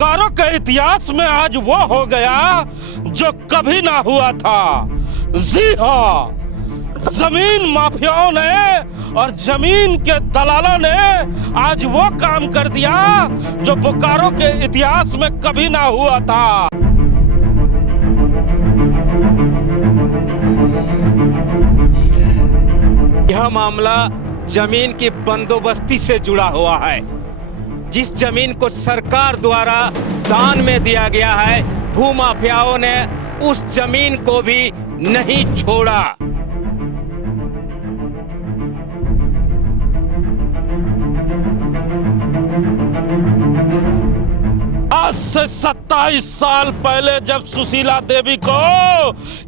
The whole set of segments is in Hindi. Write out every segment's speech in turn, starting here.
कारों के इतिहास में आज वो हो गया जो कभी ना हुआ था। जी हाँ, जमीन माफियाओं ने और जमीन के दलालों ने आज वो काम कर दिया जो बोकारो के इतिहास में कभी ना हुआ था। यह मामला जमीन की बंदोबस्ती से जुड़ा हुआ है। जिस जमीन को सरकार द्वारा दान में दिया गया है, भूमाफियाओं ने उस जमीन को भी नहीं छोड़ा। आज से 27 साल पहले जब सुशीला देवी को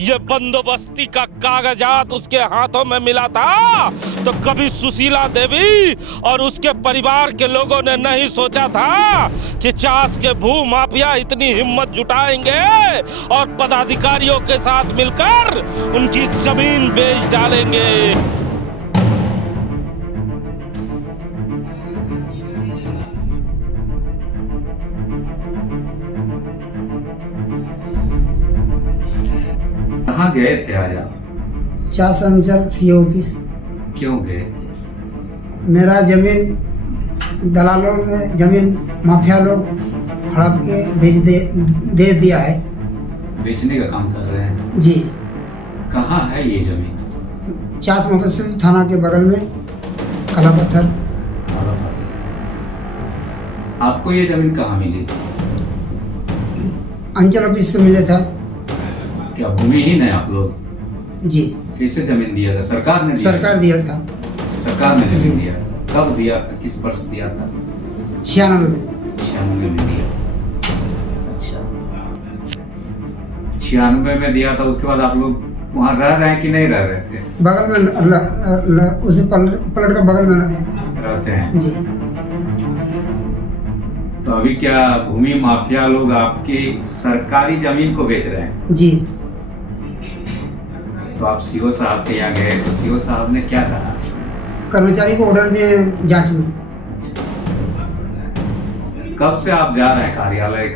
ये बंदोबस्ती का कागजात उसके हाथों में मिला था, तो कभी सुशीला देवी और उसके परिवार के लोगों ने नहीं सोचा था कि चास के भू माफिया इतनी हिम्मत जुटाएंगे और पदाधिकारियों के साथ मिलकर उनकी जमीन बेच डालेंगे। कहाँ गए थे आज आप? चास अंचल सीओ ऑफिस। क्यों गए? मेरा जमीन दलालों ने, जमीन माफिया लोग हड़प के दे दिया है। बेचने का काम कर रहे हैं? जी। कहाँ है ये जमीन? चास मुफस्सिल थाना के बगल में कला पत्थर। आपको ये जमीन कहाँ मिली? अंचल ऑफिस से मिले था। क्या भूमिहीन है आप लोग? जी। किससे जमीन दिया था? सरकार ने दिया? सरकार दिया था। सरकार ने जमीन जी। दिया? कब दिया था? किस वर्ष दिया था? 96 में। 96 में दिया। अच्छा, 96 में दिया था। उसके बाद आप लोग वहाँ रह रहे हैं कि नहीं रह रहे थे? बगल में उसे पलट कर बगल में रहते हैं। जी। तो अभी क्या भूमि माफिया लोग आपकी सरकारी जमीन को बेच रहे हैं? जी। तो आप सीओ साहब के यहाँ गए तो सीओ साहब ने क्या कहा? कर्मचारी को ऑर्डर दिए जांच में। कब से आप जा रहे हैं कार्यालय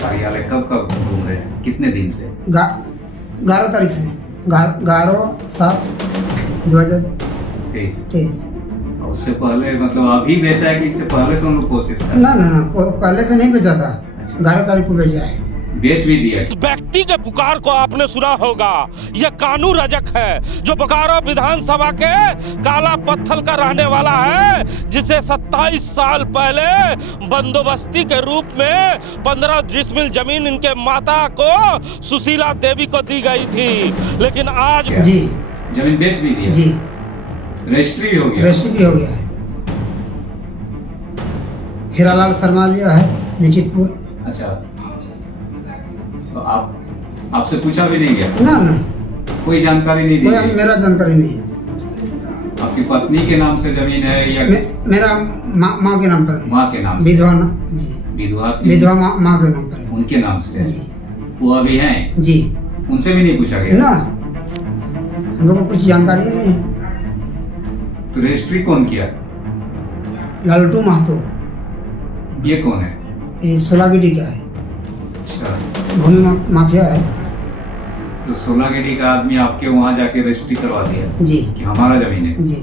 कब कब घूम रहे हैं? कितने दिन से? 11 तारीख से 11/7/2023। उससे पहले मतलब अभी बेचा है कि इससे पहले से हम लोग कोशिश कर? ना, पहले से नहीं बेचा था। 11 तारीख को बेचा है। बेच भी दिया। व्यक्ति के पुकार को आपने सुना होगा। यह कानू रजक है जो बोकारो विधानसभा के काला पत्थर का रहने वाला है, जिसे 27 साल पहले बंदोबस्ती के रूप में 15 डिसमिल जमीन इनके माता को सुशीला देवी को दी गई थी। लेकिन आज जी जमीन बेच भी दिया? जी। रजिस्ट्री भी हो गया? रजिस्ट्री भी हो गया है। हीरालाल शर्मा लिया है निश्चितपुर। अच्छा, तो आपसे पूछा भी नहीं गया? ना, कोई जानकारी नहीं दी कोई गई? मेरा जानकारी नहीं। आपकी पत्नी के नाम से जमीन है या मेरा माँ के नाम पर है। माँ के नाम से? विधवा जी। विधवा माँ के नाम पर है। उनके नाम से? जी। वो अभी हैं? जी। उनसे भी नहीं पूछा गया? ना, हम लोग को कुछ जानकारी नहीं है। तो रजिस्ट्री कौन किया? लालटू महतो। ये कौन है? ये सोलागिरी का है। अच्छा, भूमि माफिया है। तो 16 गेडी का आदमी आपके वहाँ जाके रजिस्ट्री करवा दिया जी कि हमारा जमीन है? जी।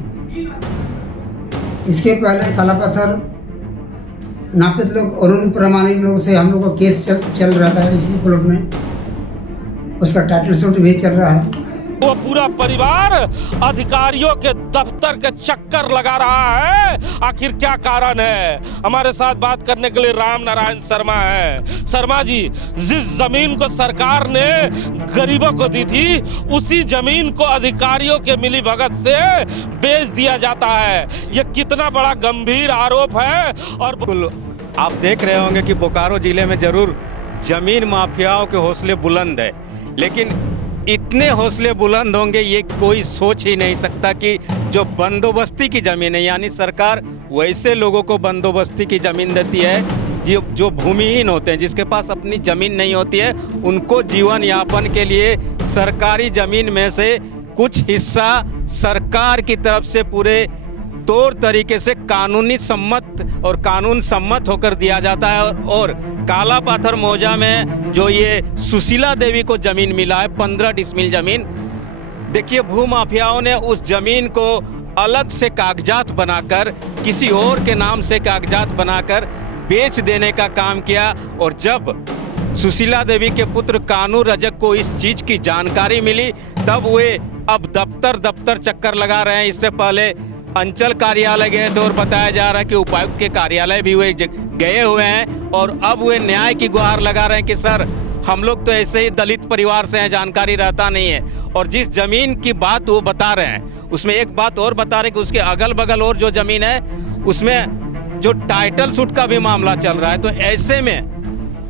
इसके पहले काला पत्थर नापित लोग और उन प्रमाणिक लोग से हम लोग का केस चल रहा था इसी प्लॉट में। उसका टाइटल सूट भी चल रहा है। वो पूरा परिवार अधिकारियों के दफ्तर के चक्कर लगा रहा है। आखिर क्या कारण है? हमारे साथ बात करने के लिए राम नारायण शर्मा है। शर्मा जी, जिस जमीन को सरकार ने गरीबों को दी थी, उसी जमीन को अधिकारियों के मिलीभगत से बेच दिया जाता है। ये कितना बड़ा गंभीर आरोप है। और आप देख रहे होंगे कि बोकारो जिले में जरूर जमीन माफियाओं के हौसले बुलंद है, लेकिन इतने हौसले बुलंद होंगे ये कोई सोच ही नहीं सकता कि जो बंदोबस्ती की ज़मीन है, यानी सरकार वैसे लोगों को बंदोबस्ती की ज़मीन देती है जो भूमिहीन होते हैं, जिसके पास अपनी ज़मीन नहीं होती है, उनको जीवन यापन के लिए सरकारी ज़मीन में से कुछ हिस्सा सरकार की तरफ से पूरे तौर तरीके से कानूनी सम्मत और कानून सम्मत होकर दिया जाता है। और काला पाथर मौजा में जो ये सुशीला देवी को ज़मीन मिला है 15 डिसमिल ज़मीन, देखिए भूमाफियाओं ने उस ज़मीन को अलग से कागजात बनाकर किसी और के नाम से कागजात बनाकर बेच देने का काम किया। और जब सुशीला देवी के पुत्र कानू रजक को इस चीज़ की जानकारी मिली तब वे अब दफ्तर चक्कर लगा रहे हैं। इससे पहले अंचल कार्यालय गए थे और बताया जा रहा है कि उपायुक्त के कार्यालय भी वे गए हुए हैं और अब वे न्याय की गुहार लगा रहे हैं कि सर हम लोग तो ऐसे ही दलित परिवार से हैं, जानकारी रहता नहीं है। और जिस ज़मीन की बात वो बता रहे हैं उसमें एक बात और बता रहे कि उसके अगल बगल और जो ज़मीन है उसमें जो टाइटल सूट का भी मामला चल रहा है। तो ऐसे में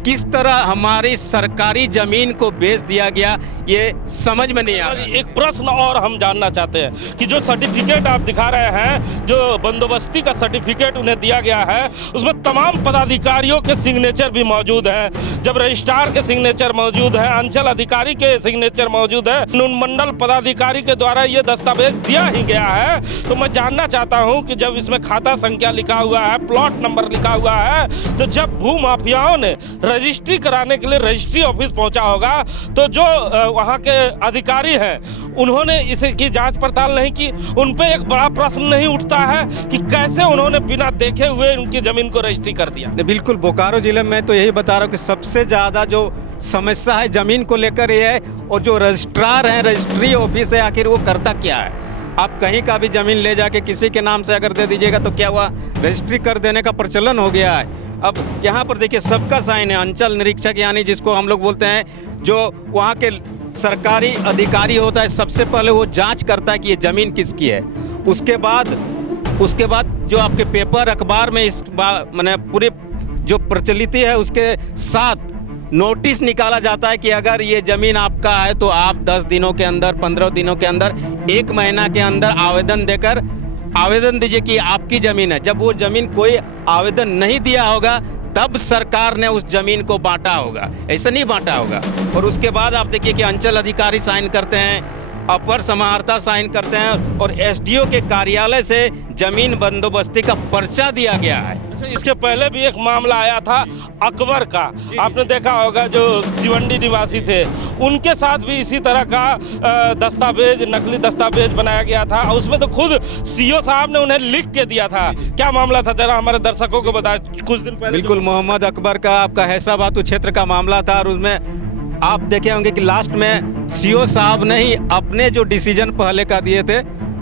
किस तरह हमारी सरकारी ज़मीन को बेच दिया गया ये समझ में नहीं आ रहा। एक प्रश्न और हम जानना चाहते हैं कि जो सर्टिफिकेट आप दिखा रहे हैं, जो बंदोबस्ती का सर्टिफिकेट उन्हें दिया गया है, उसमें तमाम पदाधिकारियों के सिग्नेचर भी मौजूद हैं। जब रजिस्ट्रार के सिग्नेचर मौजूद है, अंचल अधिकारी के सिग्नेचर मौजूद है, अनुमंडल पदाधिकारी के द्वारा ये दस्तावेज दिया ही गया है। तो मैं जानना चाहता हूँ कि जब इसमें खाता संख्या लिखा हुआ है, प्लॉट नंबर लिखा हुआ है, तो जब भू माफियाओं ने रजिस्ट्री कराने के लिए रजिस्ट्री ऑफिस पहुंचा होगा तो जो वहां के अधिकारी हैं उन्होंने इसकी जांच पड़ताल नहीं की। उन पे एक बड़ा प्रश्न नहीं उठता है कि कैसे उन्होंने बिना देखे हुए उनकी जमीन को रजिस्ट्री कर दिया। बिल्कुल, बोकारो जिले में तो यही बता रहा हूँ कि सबसे ज़्यादा जो समस्या है ज़मीन को लेकर ये है। और जो रजिस्ट्रार हैं, रजिस्ट्री ऑफिस है, आखिर वो करता क्या है? आप कहीं का भी ज़मीन ले जाके किसी के नाम से अगर दे दीजिएगा तो क्या हुआ, रजिस्ट्री कर देने का प्रचलन हो गया है। अब यहाँ पर देखिए सबका साइन है, अंचल निरीक्षक यानी जिसको हम लोग बोलते हैं, जो वहाँ के सरकारी अधिकारी होता है, सबसे पहले वो जांच करता है कि ये ज़मीन किसकी है। उसके बाद जो आपके पेपर अखबार में इस माने पूरे जो प्रचलित है उसके साथ नोटिस निकाला जाता है कि अगर ये ज़मीन आपका है तो आप 10 दिनों के अंदर, 15 दिनों के अंदर, 1 महीना के अंदर आवेदन दीजिए कि आपकी ज़मीन है। जब वो ज़मीन कोई आवेदन नहीं दिया होगा तब सरकार ने उस ज़मीन को बांटा होगा, ऐसा नहीं बांटा होगा। और उसके बाद आप देखिए कि अंचल अधिकारी साइन करते हैं, अपर समाहर्ता साइन करते हैं और एसडीओ के कार्यालय से ज़मीन बंदोबस्ती का पर्चा दिया गया है। इसके पहले भी एक मामला आया था अकबर का, आपने देखा होगा, जो सिवंडी निवासी थे, उनके साथ भी इसी तरह का दस्तावेज, नकली दस्तावेज बनाया गया था। और उसमें तो खुद सीओ साहब ने उन्हें लिख के दिया था। क्या मामला था, जरा हमारे दर्शकों को बताएं। कुछ दिन पहले बिल्कुल, मोहम्मद अकबर का आपका हैसाबाद क्षेत्र का मामला था और उसमें आप देखे होंगे कि लास्ट में सीओ साहब ने ही अपने जो डिसीजन पहले का दिए थे,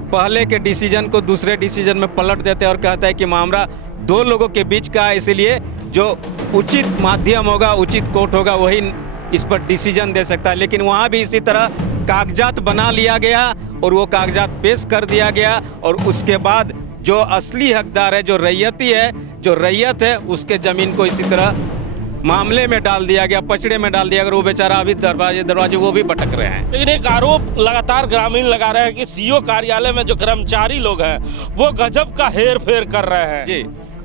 पहले के डिसीजन को दूसरे डिसीजन में पलट देते और कहता है कि मामला 2 लोगों के बीच का है, इसलिए जो उचित माध्यम होगा, उचित कोर्ट होगा, वही इस पर डिसीजन दे सकता है। लेकिन वहाँ भी इसी तरह कागजात बना लिया गया और वो कागजात पेश कर दिया गया और उसके बाद जो असली हकदार है, जो रैयत है, उसके ज़मीन को इसी तरह मामले में डाल दिया गया, पचड़े में डाल दिया। अगर वो बेचारा अभी दरवाजे वो भी भटक रहे हैं। लेकिन एक आरोप लगातार ग्रामीण लगा रहे हैं कि सीओ कार्यालय में जो कर्मचारी लोग हैं वो गजब का हेर फेर कर रहे हैं। जी,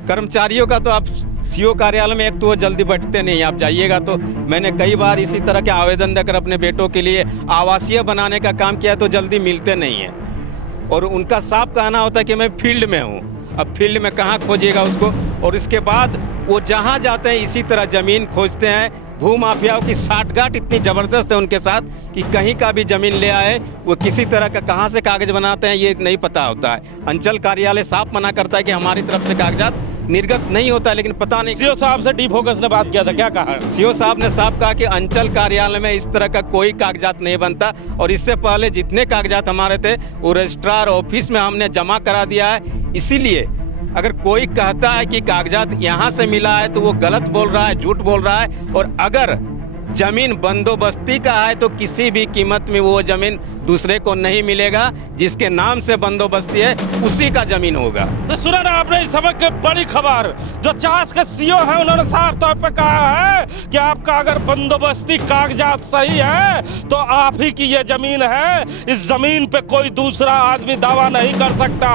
कर्मचारियों का तो आप सीओ कार्यालय में एक तो वो जल्दी बैठते नहीं, आप जाइएगा तो मैंने कई बार इसी तरह के आवेदन देकर अपने बेटों के लिए आवासीय बनाने का काम किया तो जल्दी मिलते नहीं हैं। और उनका साफ कहना होता है कि मैं फील्ड में हूँ। अब फील्ड में कहाँ खोजिएगा उसको। और इसके बाद वो जहाँ जाते हैं इसी तरह ज़मीन खोजते हैं। भू माफियाओं की साठगांठ इतनी ज़बरदस्त है उनके साथ कि कहीं का भी ज़मीन ले आए, वो किसी तरह का कहाँ से कागज़ बनाते हैं ये नहीं पता होता है। अंचल कार्यालय साफ मना करता है कि हमारी तरफ से कागजात निर्गत नहीं होता है, लेकिन पता नहीं। सीओ साहब से डी फोकस ने बात किया था, क्या कहा? सीओ साहब ने साफ कहा कि अंचल कार्यालय में इस तरह का कोई कागजात नहीं बनता और इससे पहले जितने कागजात हमारे थे वो रजिस्ट्रार ऑफिस में हमने जमा करा दिया है। इसीलिए अगर कोई कहता है कि कागजात यहाँ से मिला है तो वो गलत बोल रहा है, झूठ बोल रहा है। और अगर जमीन बंदोबस्ती का है तो किसी भी कीमत में वो जमीन दूसरे को नहीं मिलेगा। जिसके नाम से बंदोबस्ती है उसी का जमीन होगा। तो सुना ना आपने इस समय की बड़ी खबर, जो चास के सीओ हैं उन्होंने साफ तौर पे कहा है कि आपका अगर बंदोबस्ती कागजात सही है तो आप ही की ये जमीन है, इस जमीन पे कोई दूसरा आदमी दावा नहीं कर सकता।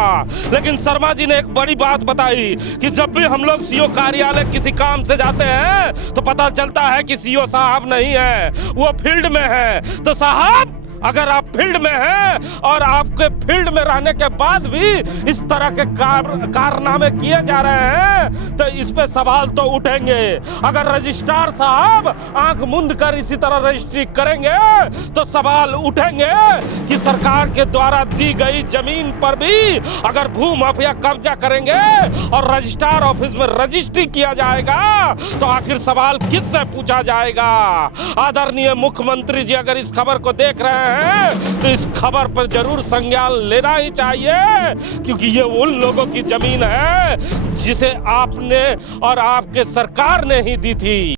लेकिन शर्मा जी ने एक बड़ी बात बताई कि जब भी हम लोग सीओ कार्यालय किसी काम से जाते हैं तो पता चलता है कि सीओ साहब नहीं है, वो फील्ड में है। तो साहब, अगर आप फील्ड में हैं और आपके फील्ड में रहने के बाद भी इस तरह के कारनामे किए जा रहे हैं तो इस पे सवाल तो उठेंगे। अगर रजिस्ट्रार साहब आंख मूंद कर इसी तरह रजिस्ट्री करेंगे तो सवाल उठेंगे कि सरकार के द्वारा दी गई जमीन पर भी अगर भू माफिया कब्जा करेंगे और रजिस्ट्रार ऑफिस में रजिस्ट्री किया जाएगा तो आखिर सवाल किससे पूछा जाएगा। आदरणीय मुख्यमंत्री जी अगर इस खबर को देख रहे हैं तो इस खबर पर जरूर संज्ञान लेना ही चाहिए, क्योंकि ये उन लोगों की जमीन है जिसे आपने और आपके सरकार ने ही दी थी।